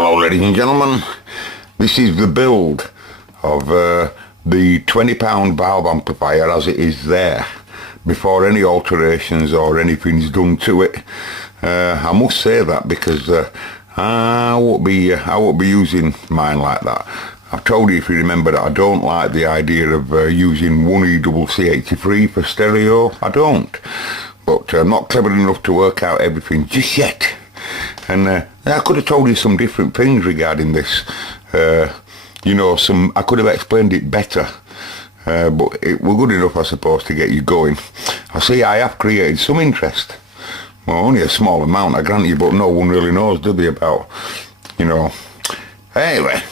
Hello ladies and gentlemen, this is the build of the £20 valve amplifier as it is there, before any alterations or anything's done to it. I must say that because I won't be using mine like that. I've told you, if you remember, that I don't like the idea of using one ECC83 for stereo. I don't, but I'm not clever enough to work out everything just yet. And I could have told you some different things regarding this. You know, I could have explained it better, but it were good enough, I suppose, to get you going. I see I have created some interest. Well, only a small amount, I grant you, but no one really knows, do they, about, you know. Anyway.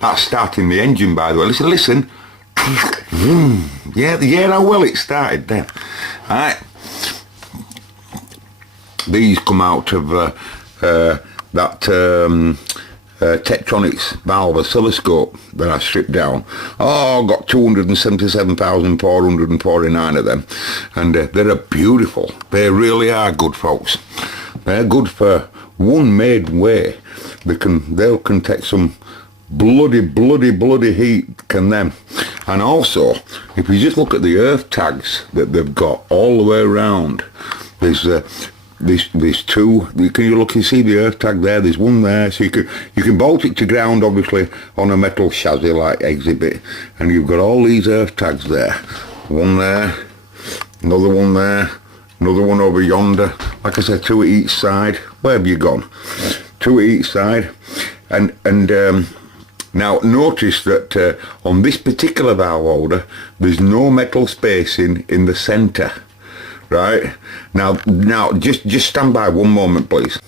That's starting the engine, by the way. Listen. Yeah, how well it started then. Alright. These come out of that Tektronix valve oscilloscope that I stripped down. Oh, I've got 277,449 of them, and they're beautiful. They really are good, folks. They're good for one made way. They can take some bloody heat, can them. And also, if you just look at the earth tags that they've got all the way around, there's two. You see the earth tag there? There's one there, so you can bolt it to ground, obviously, on a metal chassis like Exhibit, and you've got all these earth tags there. One there, another one there, another one over yonder. Like I said, two at each side. Where have you gone? Two at each side, and now notice that on this particular valve holder, there's no metal spacing in the centre. Right, now just stand by one moment, please.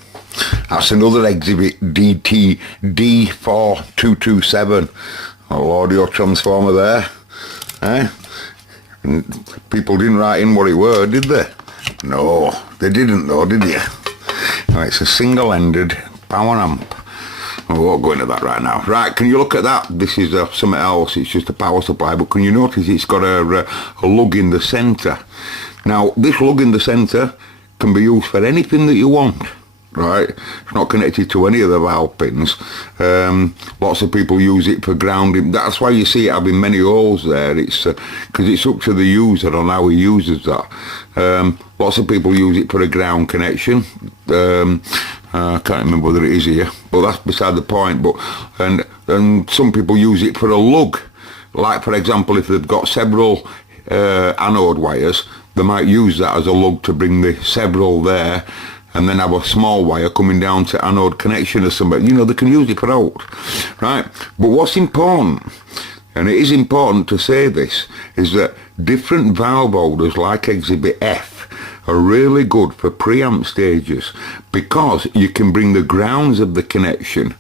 That's another Exhibit DT-D4227, a audio transformer there. And people didn't write in what it were, did they? No, they didn't though, did you? Now, it's a single-ended power amp. We won't go into that right now. Right, can you look at that? This is something else. It's just a power supply, but can you notice it's got a lug in the centre? Now, this lug in the centre can be used for anything that you want, right? It's not connected to any of the valve pins. Lots of people use it for grounding. That's why you see it having many holes there. It's because it's up to the user on how he uses that. Lots of people use it for a ground connection. I can't remember whether it is here, but that's beside the point. But and some people use it for a lug. Like, for example, if they've got several anode wires, they might use that as a lug to bring the several there, and then have a small wire coming down to anode connection or something. You know, they can use it for out, right? But what's important, and it is important to say this, is that different valve holders like Exhibit F are really good for preamp stages, because you can bring the grounds of the connection,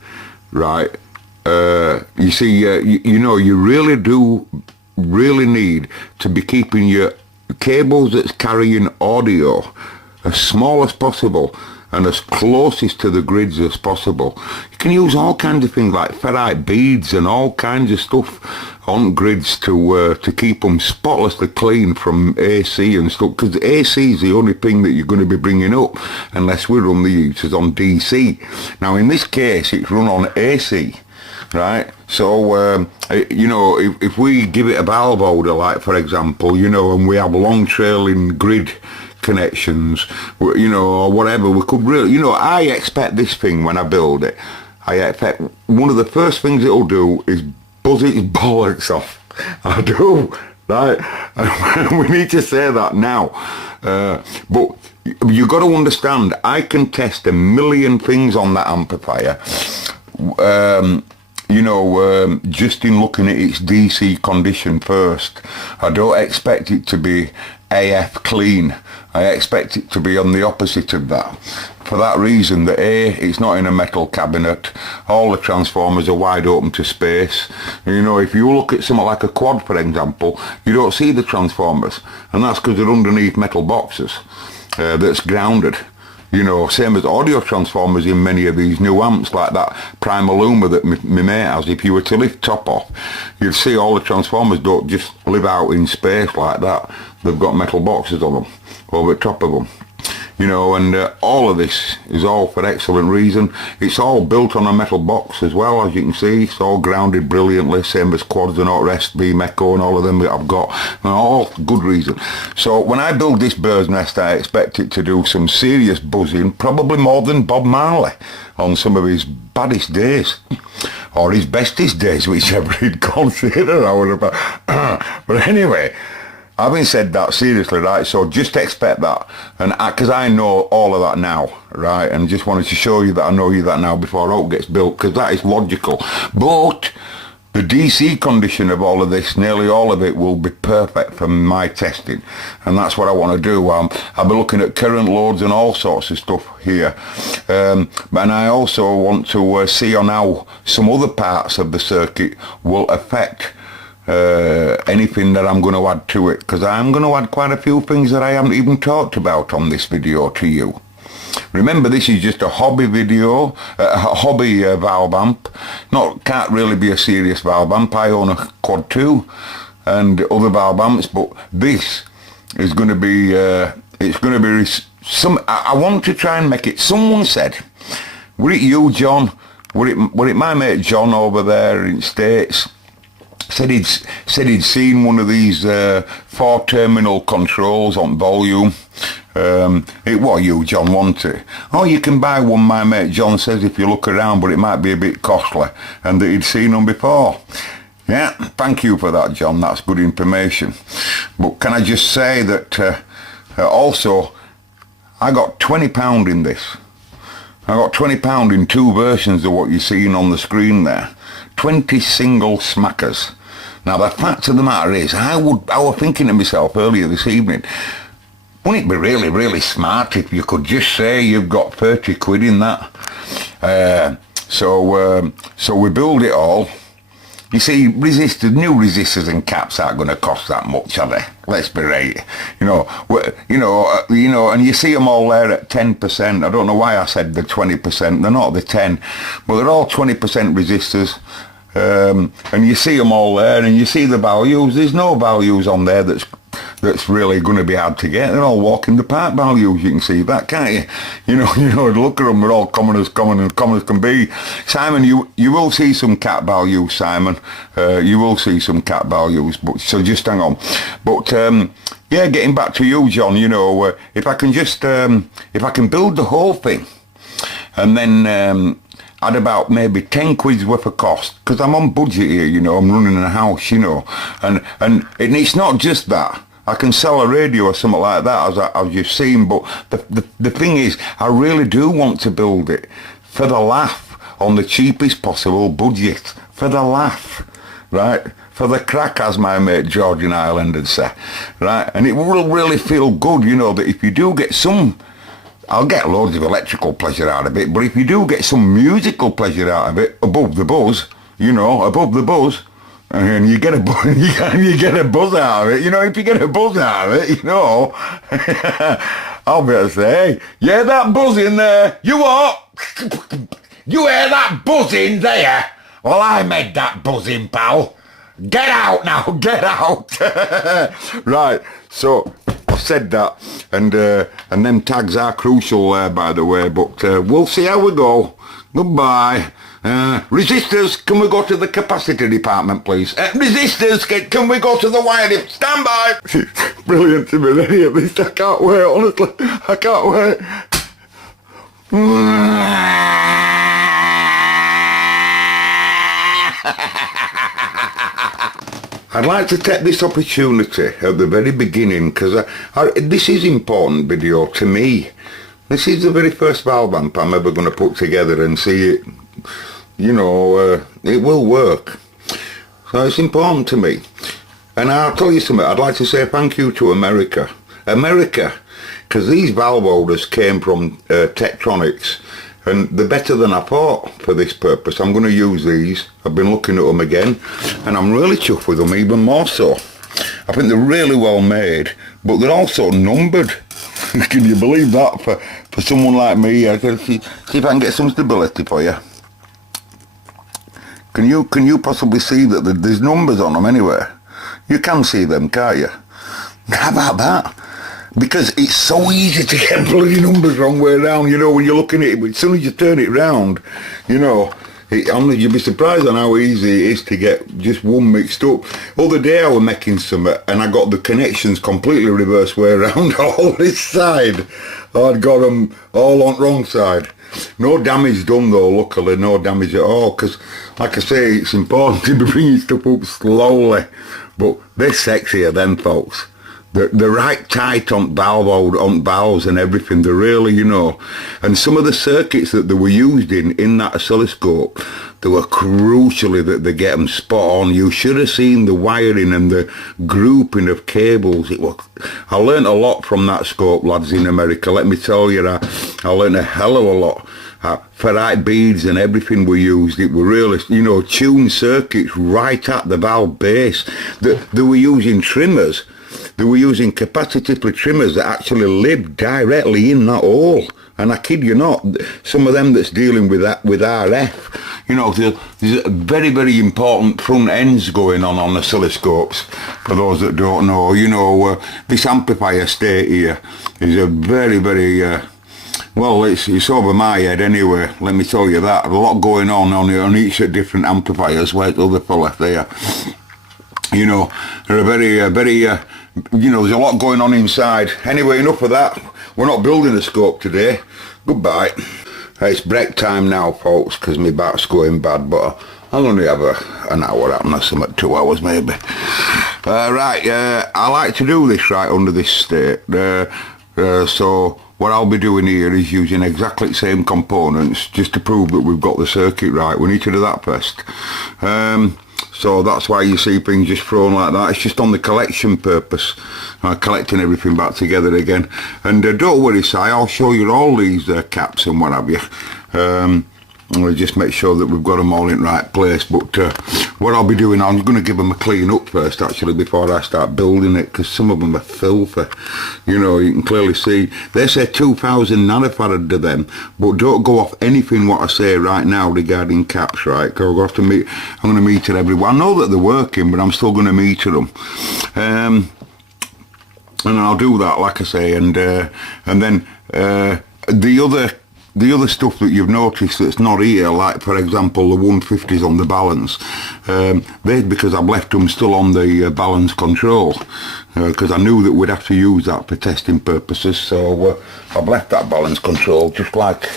right? You see, you know, you really need to be keeping your cables that's carrying audio as small as possible and as closest to the grids as possible. You can use all kinds of things like ferrite beads and all kinds of stuff on grids to keep them spotlessly clean from AC and stuff, because AC is the only thing that you're going to be bringing up unless we run the heaters on DC. Now in this case it's run on AC, right? So you know, if we give it a valve holder, like for example, you know, and we have long trailing grid connections, you know, or whatever, we could really, you know, I expect this thing when I build it, I expect one of the first things it'll do is buzz its bollocks off. I do, right? We need to say that now. But you got to understand, I can test a million things on that amplifier. You know, just in looking at its DC condition first. I don't expect it to be AF clean. I expect it to be on the opposite of that. For that reason, that it's not in a metal cabinet. All the transformers are wide open to space. You know, if you look at something like a quad, for example, you don't see the transformers, and that's because they're underneath metal boxes that's grounded. You know, same as audio transformers in many of these new amps, like that Primaluma that my mate has. If you were to lift top off, you'd see all the transformers don't just live out in space like that. They've got metal boxes on them over the top of them. you know, and all of this is all for excellent reason. It's all built on a metal box as well, as you can see. It's all grounded brilliantly, same as Quads and Autorest, Beam Echo and all of them that I've got, and all good reason. So when I build this bird's nest, I expect it to do some serious buzzing, probably more than Bob Marley on some of his baddest days, or his bestest days, whichever he'd consider. I would have. But anyway, having said that, seriously, right, so just expect that, and because I know all of that now, right, and just wanted to show you that I know you that now before Oak gets built, because that is logical. But the DC condition of all of this, nearly all of it, will be perfect for my testing, and that's what I want to do. I'll be looking at current loads and all sorts of stuff here, and I also want to see on how some other parts of the circuit will affect anything that I'm going to add to it, because I'm going to add quite a few things that I haven't even talked about on this video to you. Remember, this is just a hobby video, a hobby valve amp. Can't really be a serious valve amp. I own a Quad 2 and other valve amps, but this is going to be, it's going to be I want to try and make it. Someone said, were it you, John? Were it my mate John over there in States? Said he'd seen one of these 4-terminal controls on volume. It was you, John, wasn't it? Oh, you can buy one, my mate John says, if you look around, but it might be a bit costly, and that he'd seen them before. Yeah, thank you for that, John. That's good information. But can I just say that also, I got £20 in this. I got £20 in 2 versions of what you're seeing on the screen there. 20 single smackers. Now the fact of the matter is, I was thinking to myself earlier this evening, wouldn't it be really, really smart if you could just say you've got 30 quid in that? So we build it all. You see, new resistors and caps aren't going to cost that much, are they? Let's be right. And you see them all there at 10%. I don't know why I said the 20%. They're not the 10, but they're all 20% resistors. And you see them all there, and you see the values. There's no values on there that's really going to be hard to get. They're all walk in the park values. You can see that, can't you? You know, look at them. They're all common as can be. Simon, you will see some cat values, Simon. You will see some cat values. But so just hang on. But yeah, getting back to you, John. If I can just if I can build the whole thing, and then add about maybe 10 quid's worth of cost, because I'm on budget here, I'm running a house, and it's not just that. I can sell a radio or something like that, as you've seen, but the thing is, I really do want to build it for the laugh, on the cheapest possible budget, for the laugh, right? For the crack, as my mate George in Ireland would say, right? And it will really feel good, that if you do get some, I'll get loads of electrical pleasure out of it, but if you do get some musical pleasure out of it, above the buzz, above the buzz, and you get a buzz out of it, if you get a buzz out of it, I'll be able to say, hey, yeah, that buzz in there, you what? You hear that buzz in there? Well, I made that buzz in, pal. Get out now, get out. Right, so I've said that, and them tags are crucial there, by the way, but we'll see how we go. Goodbye. Resistors, can we go to the capacity department, please? Resistors, can we go to the wiring? Stand by. Brilliant to me, any of this. I can't wait, honestly. I can't wait. I'd like to take this opportunity at the very beginning, because this is important video to me. This is the very first valve amp I'm ever going to put together and see it, it will work. So it's important to me. And I'll tell you something, I'd like to say thank you to America. Because these valve holders came from Tektronix, and they're better than I thought for this purpose. I'm going to use these. I've been looking at them again, and I'm really chuffed with them, even more so. I think they're really well made, but they're also numbered. Can you believe that? For someone like me, I can see if I can get some stability for you. Can you possibly see that there's numbers on them anywhere? You can see them, can't you? How about that? because it's so easy to get bloody numbers wrong way around, you know, when you're looking at it, but as soon as you turn it round, you know, you'd be surprised on how easy it is to get just one mixed up. Other day I was making some and I got the connections completely reverse way around all this side. I'd got them all on wrong side. No damage done though, luckily, no damage at all, because like I say, it's important to be bringing stuff up slowly, but they're sexier then, folks. They're right tight on valves and everything. They're really, you know, and some of the circuits that they were used in that oscilloscope, they were crucially that they get them spot on. You should have seen the wiring and the grouping of cables. I learnt a lot from that scope, lads, in America. Let me tell you, I learnt a hell of a lot. Ferrite beads and everything were used. It were really, you know, tuned circuits right at the valve base. They were using trimmers. They were using capacitive trimmers that actually lived directly in that hole. And I kid you not, some of them that's dealing with that with RF, you know, there's very, very important front ends going on oscilloscopes. For those that don't know, you know, this amplifier state here is a very, very, well, it's over my head anyway, let me tell you that. A lot going on each different amplifiers. Where's the other fella there? You know, they're a very, you know, there's a lot going on inside. Anyway, enough of that. We're not building a scope today. Goodbye. It's break time now, folks, because my back's going bad, but I'll only have an hour out and something, 2 hours maybe. Right, I like to do this right under this state. So what I'll be doing here is using exactly the same components just to prove that we've got the circuit right. We need to do that first. So that's why you see things just thrown like that. It's just on the collection purpose, collecting everything back together again. And don't worry, Si, I'll show you all these caps and what have you. We'll just make sure that we've got them all in the right place. But what I'll be doing, I'm going to give them a clean up first, actually, before I start building it, because some of them are filthy. You know, you can clearly see. They say 2,000 nanofarad to them, but don't go off anything what I say right now regarding caps, right? Because I'm going to meter everyone. I know that they're working, but I'm still going to meter them. And I'll do that, like I say, and then the other stuff that you've noticed that's not here, like for example the 150s on the balance, because I've left them still on the balance control, because I knew that we'd have to use that for testing purposes, so I've left that balance control just like,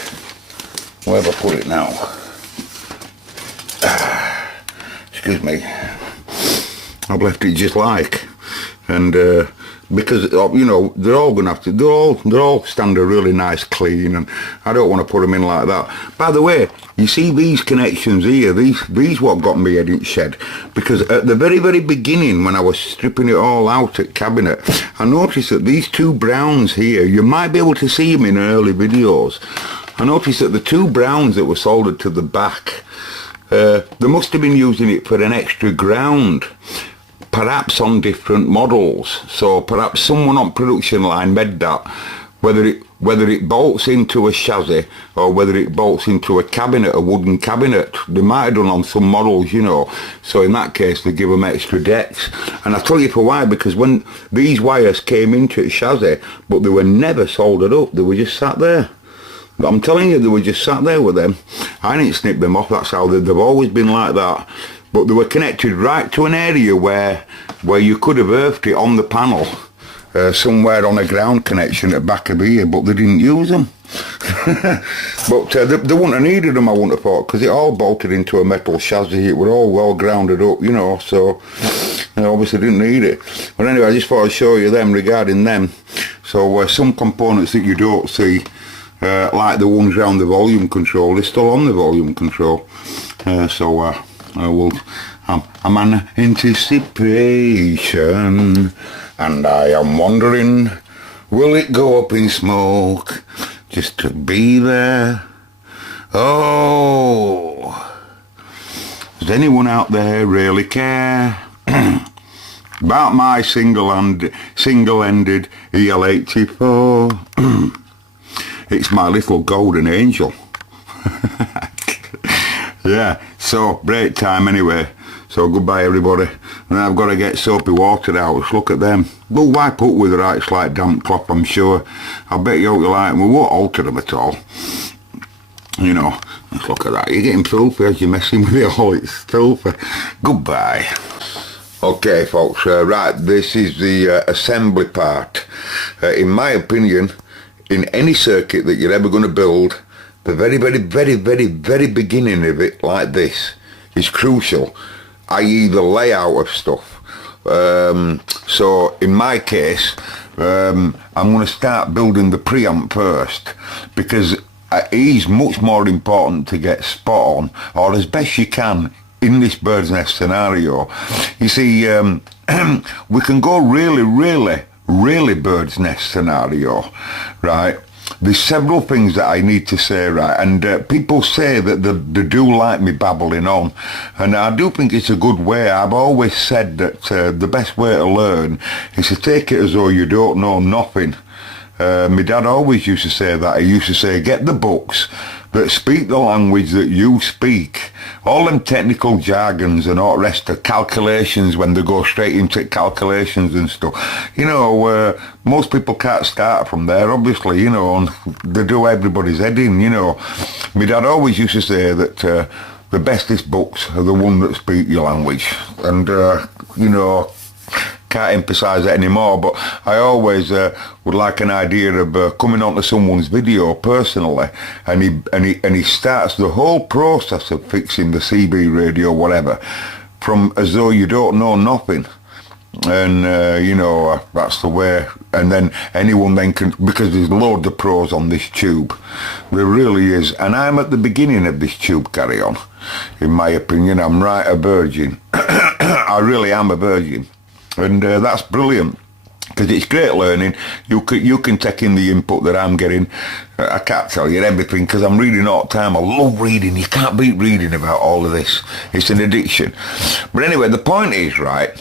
where have I put it now? Excuse me. I've left it just like, and because, you know, they're all going to have to, they're all stand a really nice clean, and I don't want to put them in like that. By the way, you see these connections here, these what got me head in shed, because at the very, very beginning when I was stripping it all out at cabinet, I noticed that these two browns here, you might be able to see them in early videos. I noticed that the two browns that were soldered to the back, they must have been using it for an extra ground. Perhaps on different models, so perhaps someone on production line made that, whether it bolts into a chassis or whether it bolts into a cabinet, a wooden cabinet. They might have done on some models, you know, so in that case they give them extra decks. And I'll tell you for why, because when these wires came into the chassis, but they were never soldered up, they were just sat there. But I'm telling you, they were just sat there with them. I didn't snip them off, that's how they've always been like that. But they were connected right to an area where you could have earthed it on the panel, somewhere on a ground connection at the back of here, but they didn't use them. But they wouldn't have needed them, I wouldn't have thought, because it all bolted into a metal chassis. It were all well grounded up, you know, so obviously didn't need it. But anyway, I just thought I'd show you them regarding them. So some components that you don't see, like the ones around the volume control, they're still on the volume control. I'm an anticipation, and I am wondering, will it go up in smoke just to be there? Oh, does anyone out there really care about my single-ended EL84? It's my little golden angel. Yeah, so break time anyway. So goodbye everybody. And I've got to get soapy water out. Look at them. We'll wipe up with the right slight damp cloth, I'm sure. I bet you like them. We won't alter them at all. You know, let's look at that. You're getting filthy as you're messing with it all. It's filthy. Goodbye. Okay, folks. Right, this is the assembly part. In my opinion, in any circuit that you're ever going to build, the very, very, very, very, very beginning of it, like this, is crucial, i.e. the layout of stuff. So in my case, I'm going to start building the preamp first, because it is much more important to get spot on, or as best you can, in this bird's nest scenario. You see, we can go really bird's nest scenario, right? There's several things that I need to say, right? And people say that they do like me babbling on, and I do think it's a good way. I've always said that the best way to learn is to take it as though you don't know nothing. My dad always used to say that. He used to say, get the books that speak the language that you speak. All them technical jargons and all the rest of calculations, when they go straight into calculations and stuff. You know, most people can't start from there, obviously, you know, and they do everybody's head in, you know. My dad always used to say that the bestest books are the ones that speak your language. And, you know, can't emphasise that anymore, but I always would like an idea of coming onto someone's video personally, and he starts the whole process of fixing the CB radio, whatever, from as though you don't know nothing. And you know, that's the way. And then anyone then can, because there's loads of pros on this tube, there really is. And I'm at the beginning of this tube, carry on. In my opinion, I'm right a virgin. I really am a virgin. And that's brilliant, because it's great learning. You can take in the input that I'm getting. I can't tell you everything, because I'm reading all the time. I love reading. You can't beat reading about all of this. It's an addiction. But anyway, the point is, right,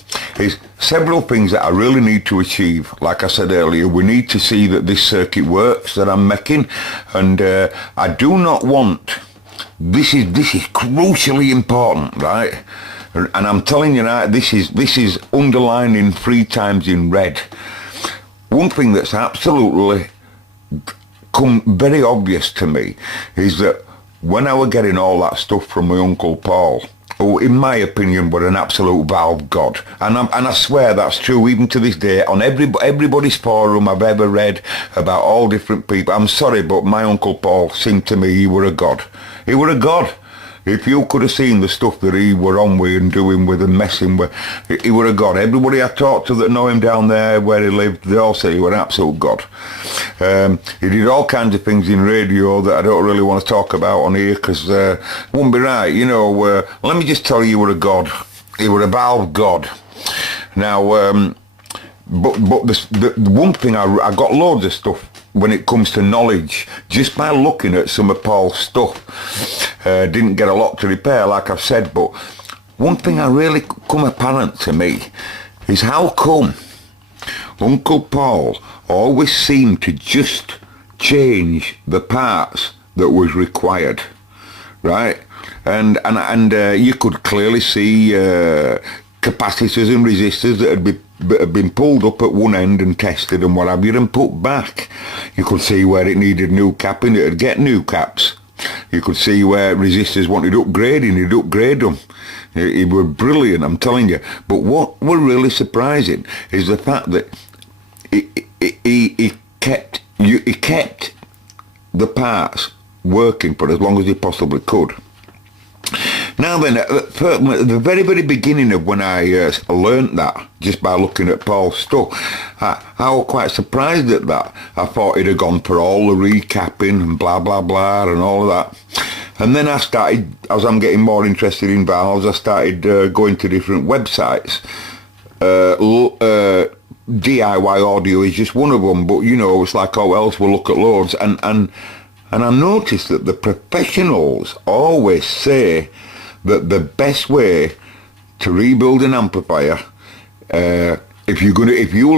is several things that I really need to achieve. Like I said earlier, we need to see that this circuit works that I'm making. And I do not want, this is crucially important, right? And I'm telling you now, this is underlining 3 times in red. One thing that's absolutely come very obvious to me is that when I was getting all that stuff from my Uncle Paul, who in my opinion were an absolute valve god, and I swear that's true even to this day, on everybody's forum I've ever read about all different people. I'm sorry, but my Uncle Paul seemed to me he were a god. He were a god. If you could have seen the stuff that he were on with and doing with and messing with, he were a god. Everybody I talked to that know him down there where he lived, they all say he were an absolute god. He did all kinds of things in radio that I don't really want to talk about on here, because it wouldn't be right, you know. Let me just tell you, he were a god. He were a valve god. Now, but the one thing, I got loads of stuff when it comes to knowledge, just by looking at some of Paul's stuff. Didn't get a lot to repair, like I've said, but one thing I really come apparent to me is how come Uncle Paul always seemed to just change the parts that was required, right? And you could clearly see capacitors and resistors that had been pulled up at one end and tested and what have you, and put back. You could see where it needed new capping, it'd get new caps. You could see where resistors wanted upgrading, he'd upgrade them. He were brilliant, I'm telling you. But what were really surprising is the fact that he kept the parts working for as long as he possibly could. Now then, at the very, very beginning of when I learnt that, just by looking at Paul's stuff, I was quite surprised at that. I thought he'd have gone for all the recapping and blah, blah, blah and all of that. And then I started, as I'm getting more interested in valves, I started going to different websites. DIY audio is just one of them, but you know, it's like, oh, else we'll look at loads. And I noticed that the professionals always say that the best way to rebuild an amplifier, if you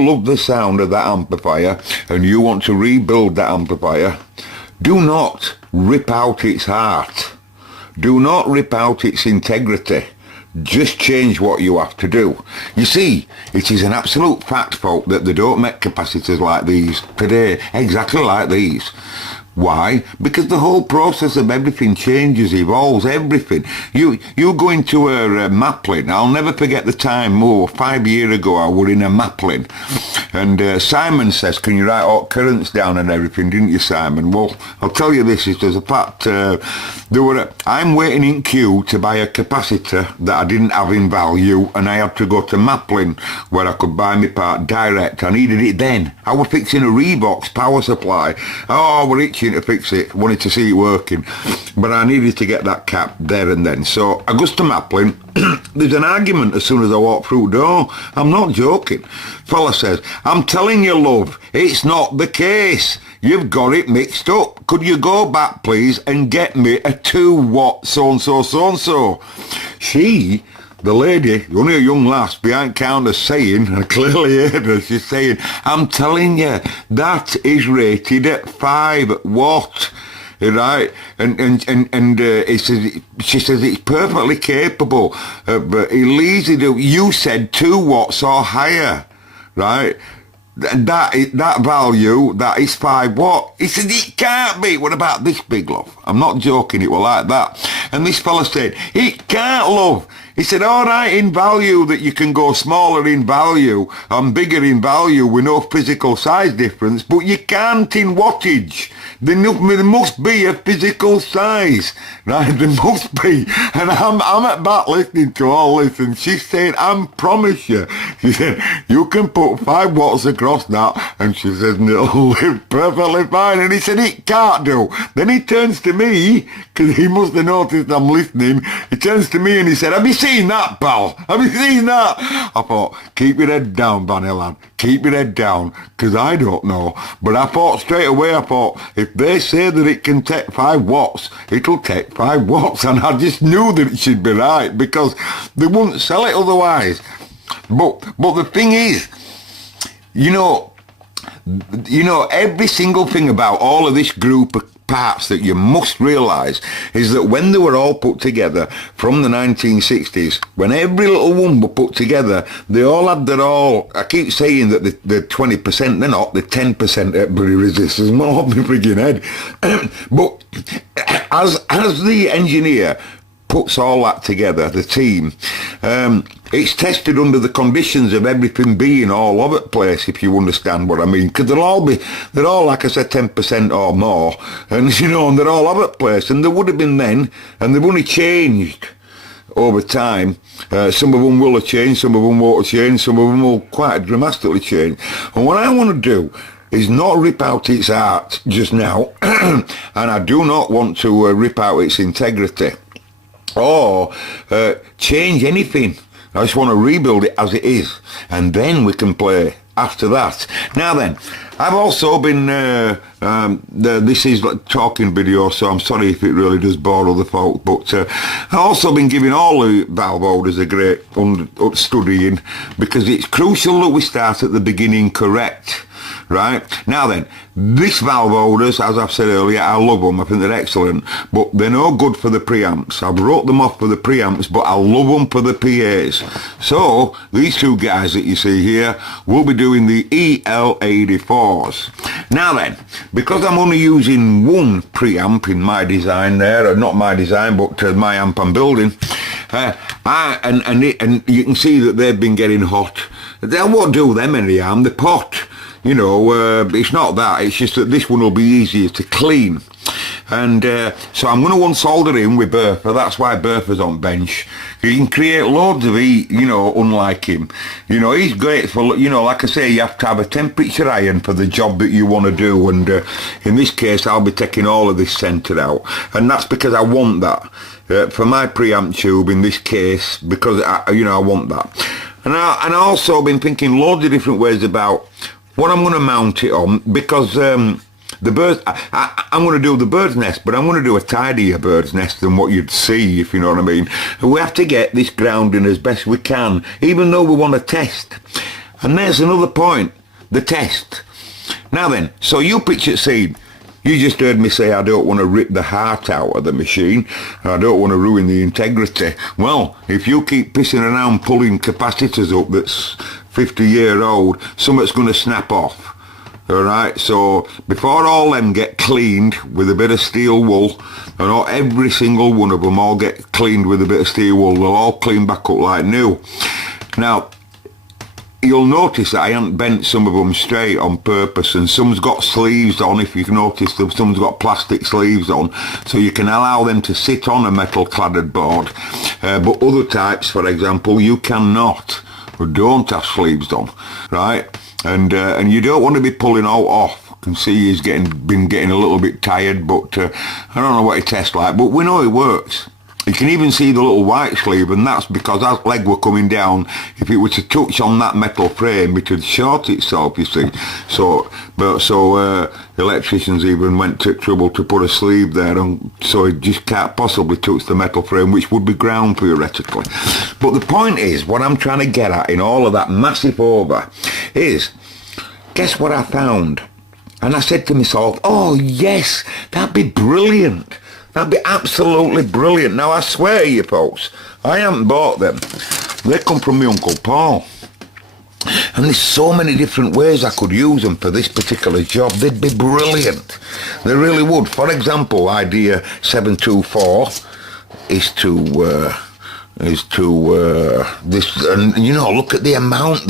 love the sound of that amplifier and you want to rebuild that amplifier, do not rip out its heart. Do not rip out its integrity. just change what you have to do. You see, it is an absolute fact, folk, that they don't make capacitors like these today, exactly like these. Why? Because the whole process of everything changes, evolves, everything. You go into a Maplin. I'll never forget the time, 5 years ago, I was in a Maplin. And Simon says, can you write all currents down and everything, didn't you, Simon? Well, I'll tell you this, there's a fact. I'm waiting in queue to buy a capacitor that I didn't have in value, and I had to go to Maplin, where I could buy my part direct. I needed it then. I was fixing a Revox power supply. Oh, we're itching to fix it, wanted to see it working, but I needed to get that cap there and then. So I goes to Maplin. There's an argument as soon as I walk through the door. I'm not joking. Fella says, I'm telling you, love, it's not the case. You've got it mixed up. Could you go back, please, and get me a 2-watt so-and-so, so-and-so? She, the lady, only a young lass behind counter, saying, and I clearly heard her, she's saying, I'm telling you, that is rated at 5 watt. Right, and she says it's perfectly capable, but Elise, you said 2 watts or higher, right? That value, that is 5 watt. He said, it can't be. What about this, big love? I'm not joking, it was like that. And this fella said, it can't, love. He said, all right, in value, that you can go smaller in value and bigger in value with no physical size difference, but you can't in wattage. There must be a physical size, right? There must be. And I'm at back listening to all this, and she's saying, I promise you. She said, you can put 5 watts across that, and she says, it'll live perfectly fine. And he said, it can't do. Then he turns to me, because he must have noticed I'm listening. He turns to me and he said, have you seen that, pal? Have you seen that? I thought, keep your head down, Banny lad. Keep your head down, because I don't know. But I thought straight away, if they say that it can take 5 watts, it'll take 5 watts. And I just knew that it should be right, because they wouldn't sell it otherwise. But the thing is, you know, every single thing about all of this group of parts that you must realise is that when they were all put together from the 1960s, when every little one were put together, they all had I keep saying that the 20%, they're not, the 10% everybody resistors, more off my friggin' head. But as the engineer puts all that together, the team, it's tested under the conditions of everything being all over the place, if you understand what I mean, because they're all, like I said, 10% or more, and and they're all over the place, and they would have been then, and they've only changed over time. Some of them will have changed, some of them won't have changed, some of them will quite dramatically change. And what I want to do is not rip out its art just now, and I do not want to rip out its integrity or change anything. I just want to rebuild it as it is, and then we can play after that. Now then, I've also been, this is like talking video, so I'm sorry if it really does bore other folk, but I've also been giving all the valve holders a great studying, because it's crucial that we start at the beginning correct. Right, now then, these valve holders, as I've said earlier, I love them, I think they're excellent, but they're no good for the preamps. I've wrote them off for the preamps, but I love them for the PAs. So, these two guys that you see here will be doing the EL84s. Now then, because I'm only using one preamp in my design there, or not my design, but my amp I'm building, and you can see that they've been getting hot. I won't do them any harm, the pot. It's not that, it's just that this one will be easier to clean. And so I'm going to unsolder him with Bertha. That's why Bertha's on bench. You can create loads of heat, unlike him. He's great for, like I say, you have to have a temperature iron for the job that you want to do. And in this case, I'll be taking all of this centre out. And that's because I want that. For my preamp tube in this case, because, I want that. And I also been thinking loads of different ways about what I'm going to mount it on, because the birds, I'm going to do the bird's nest, but I'm going to do a tidier bird's nest than what you'd see, if you know what I mean. And we have to get this grounding as best we can, even though we want to test. And there's another point, the test. Now then, so you picture scene. You just heard me say I don't want to rip the heart out of the machine. I don't want to ruin the integrity. Well, if you keep pissing around pulling capacitors up that's 50-year-old, something's going to snap off. Alright, so before all them get cleaned with a bit of steel wool, and every single one of them all get cleaned with a bit of steel wool, they'll all clean back up like new. Now, you'll notice that I haven't bent some of them straight on purpose, and some's got sleeves on, if you've noticed them, some's got plastic sleeves on, so you can allow them to sit on a metal cladded board, but other types, for example, you cannot, or don't have sleeves on, right? And you don't want to be pulling out off. I can see he's been getting a little bit tired, but I don't know what he tests like, but we know it works. You can even see the little white sleeve, and that's because as leg were coming down, if it were to touch on that metal frame, it would short itself, you see. So electricians even went to trouble to put a sleeve there, and so it just can't possibly touch the metal frame, which would be ground theoretically. But the point is, what I'm trying to get at in all of that massive over is, guess what I found? And I said to myself, oh yes, that'd be brilliant. That'd be absolutely brilliant. Now I swear to you folks, I haven't bought them. They come from my Uncle Paul. And there's so many different ways I could use them for this particular job. They'd be brilliant. They really would. For example, idea 724 is to this, and you know, look at the amount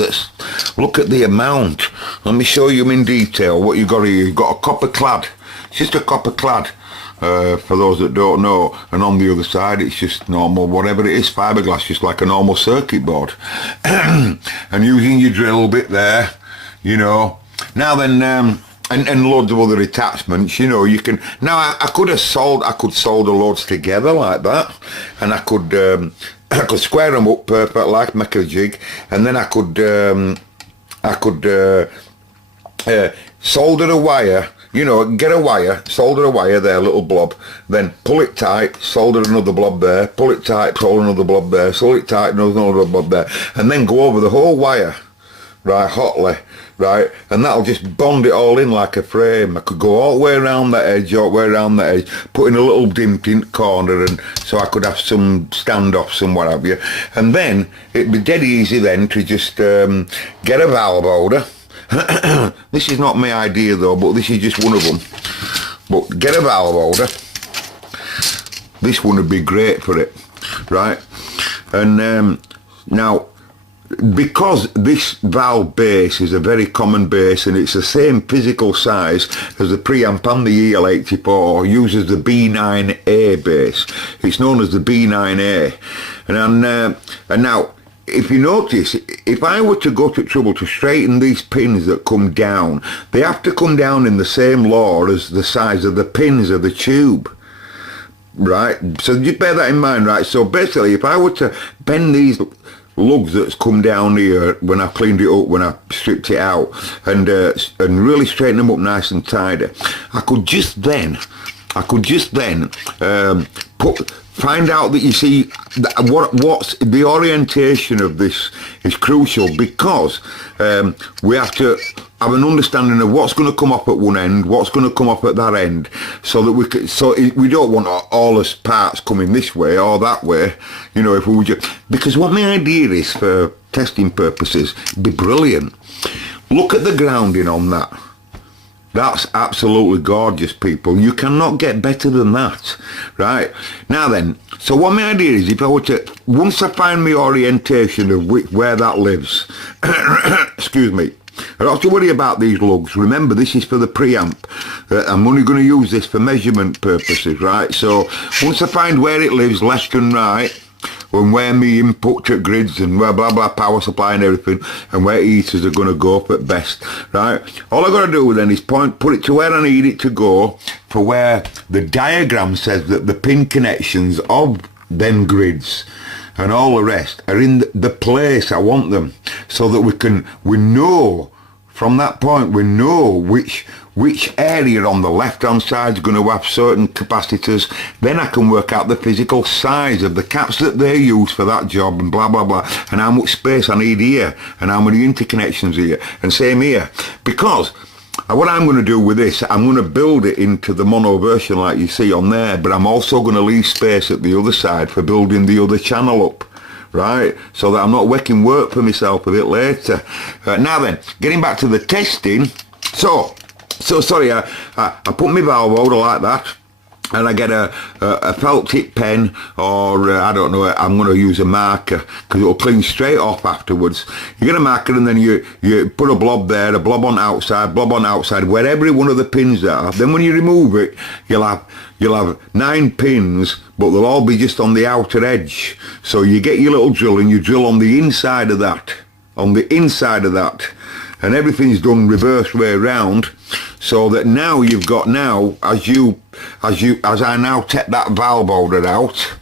let me show you in detail what you got here. You've got a copper clad, it's just a copper clad, for those that don't know, and on the other side it's just normal, whatever it is, fiberglass, just like a normal circuit board. And using your drill bit there, you know. Now then, and loads of other attachments, you know, you can, now I could solder loads together like that, and I could square them up perfect, like make a jig, and then I could solder a wire, you know, get a wire, solder a wire there, little blob, then pull it tight, solder another blob there, pull it tight, solder another blob there, solder it tight, another blob there, and then go over the whole wire, right, hotly, right, and that'll just bond it all in like a frame. I could go all the way around that edge, all the way around that edge, put in a little dimmed in corner, and so I could have some standoffs and what have you, and then it'd be dead easy then to just get a valve holder. This is not my idea though, but this is just one of them. But get a valve holder. This one would be great for it, right? And now, because this valve base is a very common base, and it's the same physical size as the preamp and the EL84, uses the B9A base. It's known as the B9A. And now, if you notice, if I were to go to trouble to straighten these pins that come down, they have to come down in the same law as the size of the pins of the tube. Right? So just bear that in mind, right? So basically, if I were to bend these lugs that's come down here when I cleaned it up, when I stripped it out, and really straighten them up nice and tidy, I could just then find out that, you see, what's the orientation of this is crucial, because we have to have an understanding of what's going to come up at one end, what's going to come up at that end, so that we don't want all the parts coming this way or that way, you know, if we would just, because what my idea is for testing purposes, it'd be brilliant. Look at the grounding on that. That's absolutely gorgeous, people. You cannot get better than that, right? Now then, so what my idea is, if I were to, once I find my orientation of where that lives, excuse me, I don't have to worry about these lugs. Remember, this is for the preamp. I'm only going to use this for measurement purposes, right? So once I find where it lives, left and right, and where my input to grids and blah blah blah, power supply and everything, and where heaters are going to go up at best, right? All I've got to do then is put it to where I need it to go, for where the diagram says that the pin connections of them grids and all the rest are in the place I want them, so that we know from that point, we know which area on the left hand side is going to have certain capacitors. Then I can work out the physical size of the caps that they use for that job, and blah blah blah, and how much space I need here, and how many interconnections here, and same here. Because what I'm going to do with this, I'm going to build it into the mono version like you see on there, but I'm also going to leave space at the other side for building the other channel up, right? So that I'm not making work for myself a bit later. Now then, getting back to the testing. So sorry, I put my valve holder like that, and I get a felt tip pen, or I don't know, I'm going to use a marker because it'll clean straight off afterwards. You get a marker and then you put a blob there, a blob on outside, where every one of the pins are. Then when you remove it, you'll have 9 pins, but they'll all be just on the outer edge. So you get your little drill and you drill on the inside of that, and everything's done reverse way around, so that now you've got, as I now take that valve holder out,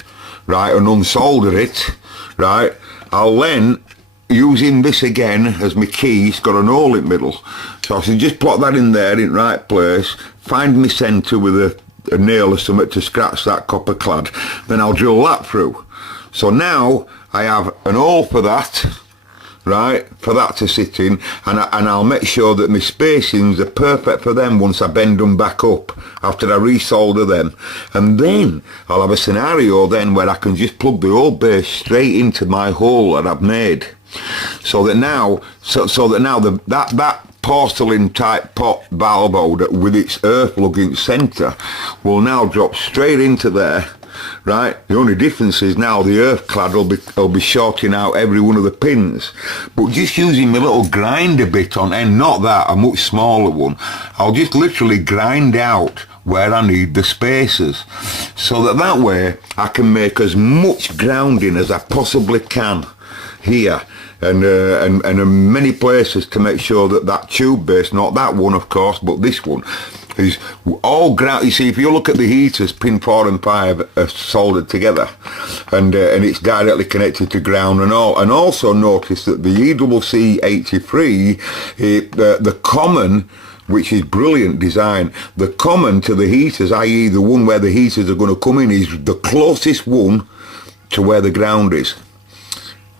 right, and unsolder it, right, I'll then, using this again as my key, it's got an hole in the middle, so I should just plot that in there in right place, find my centre with a nail or something to scratch that copper clad, then I'll drill that through. So now I have an hole for that, right, for that to sit in, and I'll make sure that my spacings are perfect for them once I bend them back up after I resolder them. And then I'll have a scenario then where I can just plug the old base straight into my hole that I've made, so that now that porcelain type pot valve holder with its earth plug in centre will now drop straight into there. Right, the only difference is now the earth clad will be shorting out every one of the pins, but just using my little grinder bit on end, not that, a much smaller one, I'll just literally grind out where I need the spacers, so that way I can make as much grounding as I possibly can here, and in many places, to make sure that tube base, not that one of course, but this one, is all ground. You see, if you look at the heaters, pin 4 and 5 are soldered together, and it's directly connected to ground and all. And also notice that the EWC 83, the common, which is brilliant design, the common to the heaters, i.e. the one where the heaters are going to come in, is the closest one to where the ground is.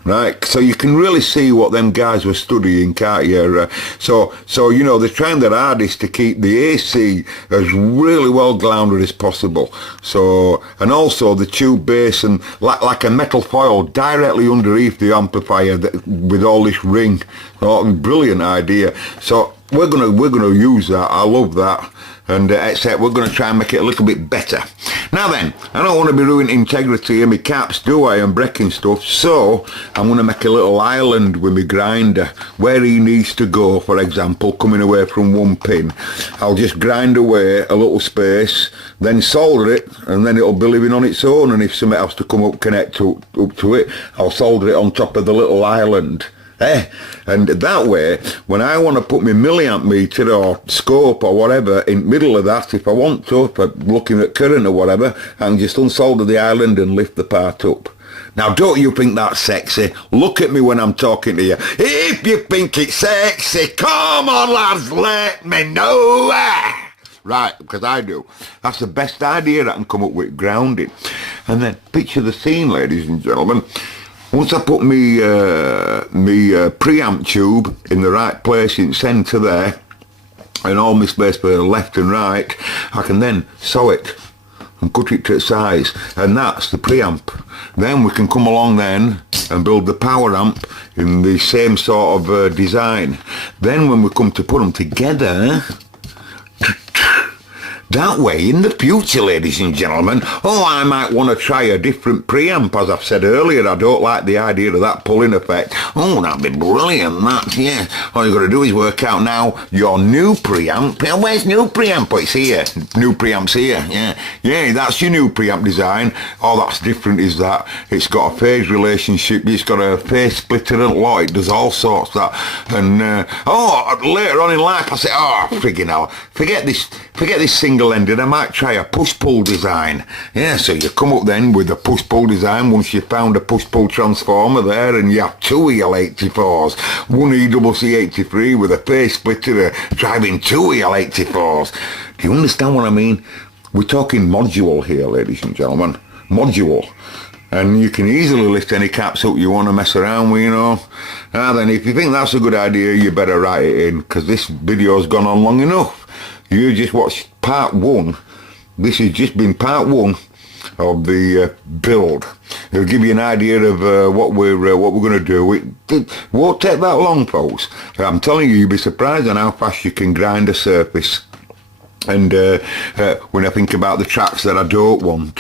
Right, so you can really see what them guys were studying, can't you? So you know, they're trying their hardest to keep the AC as really well grounded as possible. So, and also the tube base and like a metal foil directly underneath the amplifier with all this ring. Oh, brilliant idea. So we're gonna use that. I love that. And except we're going to try and make it a little bit better. Now then, I don't want to be ruining integrity of my caps, do I, and breaking stuff, so I'm going to make a little island with my grinder where he needs to go. For example, coming away from one pin, I'll just grind away a little space, then solder it, and then it'll be living on its own, and if something else to come up, connect up to it, I'll solder it on top of the little island. And that way, when I want to put my milliamp meter or scope or whatever in the middle of that, if I want to, if I'm looking at current or whatever, I can just unsolder the island and lift the part up. Now, don't you think that's sexy? Look at me when I'm talking to you. If you think it's sexy, come on, lads, let me know. Right, because I do. That's the best idea I can come up with, grounding. And then picture the scene, ladies and gentlemen. Once I put me preamp tube in the right place in centre there, and all my space for the left and right, I can then sew it and cut it to size, and that's the preamp. Then we can come along then and build the power amp in the same sort of design. Then when we come to put them together, that way, in the future, ladies and gentlemen, I might want to try a different preamp. As I've said earlier, I don't like the idea of that pulling effect. That'd be brilliant, that, yeah. All you've got to do is work out now your new preamp. Where's new preamp? Oh, it's here. New preamp's here, yeah. Yeah, that's your new preamp design. That's different, is that. It's got a phase relationship, it's got a phase splitter and lot, it does all sorts of that. And, later on in life, I say, friggin' hell, forget this single ended, I might try a push-pull design. Yeah, so you come up then with a push-pull design once you've found a push-pull transformer there, and you have 2 EL84s, one EWC83 with a phase splitter driving 2 EL84s. Do you understand what I mean? We're talking module here, ladies and gentlemen. Module. and you can easily lift any caps up you want to mess around with, you know. Now then, if you think that's a good idea, you better write it in, because this video's gone on long enough. You just watched part one. This has just been part one of the build. It'll give you an idea of what we're going to do. It won't take that long, folks. I'm telling you, you'll be surprised on how fast you can grind a surface. And when I think about the tracks that I don't want,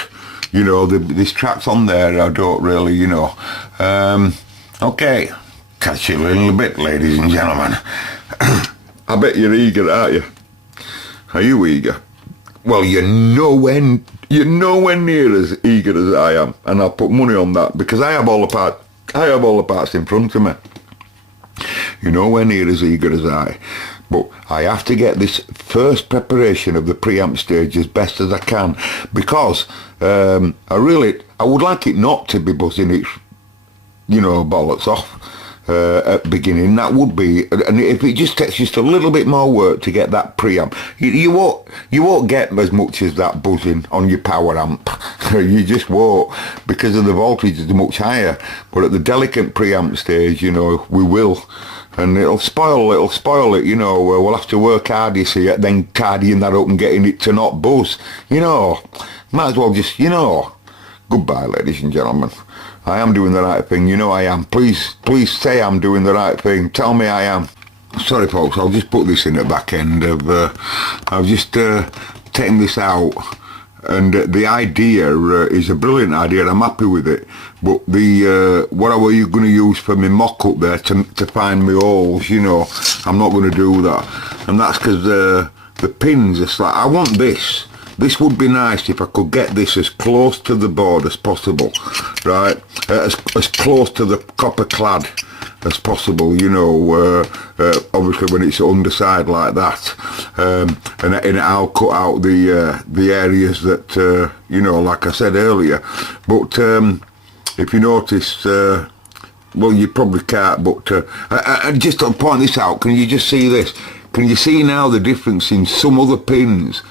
you know, there's tracks on there I don't really, you know. Okay, catch you in a little bit, ladies and gentlemen. I bet you're eager, aren't you? Are you eager? Well, you're nowhere near as eager as I am, and I'll put money on that, because I have all the parts in front of me. You're nowhere near as eager as I. But I have to get this first preparation of the preamp stage as best as I can, because I would like it not to be buzzing its, you know, bollocks off at the beginning. That would be, and if it just takes just a little bit more work to get that preamp, you won't get as much as that buzzing on your power amp. You just won't, because of the voltage is much higher. But at the delicate preamp stage, you know, we will. And it'll spoil it, you know. We'll have to work hard, you see, then tidying that up and getting it to not buzz, you know. Might as well just, you know. Goodbye, ladies and gentlemen. I am doing the right thing, you know I am. Please say I'm doing the right thing. Tell me I am. Sorry, folks, I'll just put this in the back end of, I've just taken this out. And the idea is a brilliant idea. I'm happy with it. But the what are you going to use for my mock-up there to find my holes? You know, I'm not going to do that. And that's because the pins are like, I want this. This would be nice if I could get this as close to the board as possible, right? As close to the copper clad as possible, you know, obviously when it's underside like that, and I'll cut out the areas that, you know, like I said earlier. But if you notice, well, you probably can't, but just to point this out, can you just see this? Can you see now the difference in some other pins?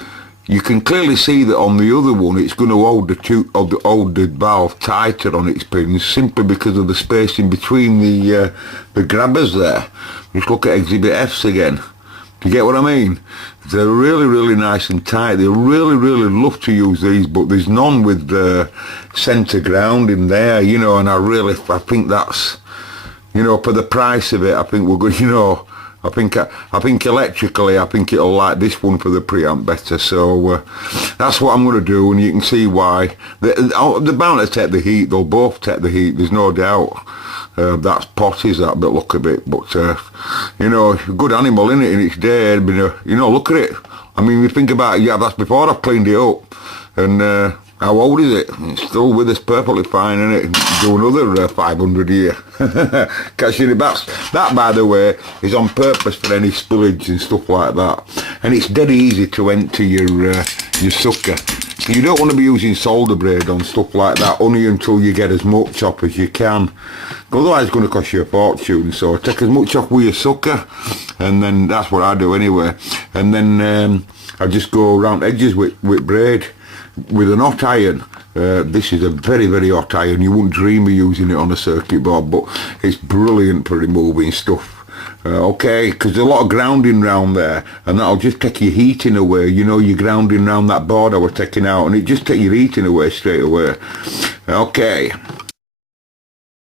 You can clearly see that on the other one it's going to hold the valve tighter on its pins, simply because of the spacing between the grabbers there. Just look at Exhibit F's again. Do you get what I mean? They're really, really nice and tight. They really, really love to use these, but there's none with the centre ground in there, you know, and I think that's, you know, for the price of it, I think we're good, you know. I think electrically, I think it'll like this one for the preamp better. So that's what I'm going to do, and you can see why. They're bound to take the heat. They'll both take the heat. There's no doubt. That's potties, that bit, look a bit. But you know, good animal in it in its day. You know, look at it. I mean, you think about it. Yeah, that's before I've cleaned it up. And how old is it? It's still with us perfectly fine, isn't it? Do another 500 a year. Catching it. That, by the way, is on purpose for any spillage and stuff like that. And it's dead easy to empty your sucker. You don't want to be using solder braid on stuff like that, only until you get as much off as you can. Otherwise it's going to cost you a fortune. So take as much off with your sucker, and then that's what I do anyway. And then I just go around edges with braid. With an hot iron. This is a very, very hot iron. You wouldn't dream of using it on a circuit board, but it's brilliant for removing stuff. Okay, because there's a lot of grounding round there, and that'll just take your heating away. You know, you're grounding round that board I was taking out, and it just takes your heating away straight away. Okay.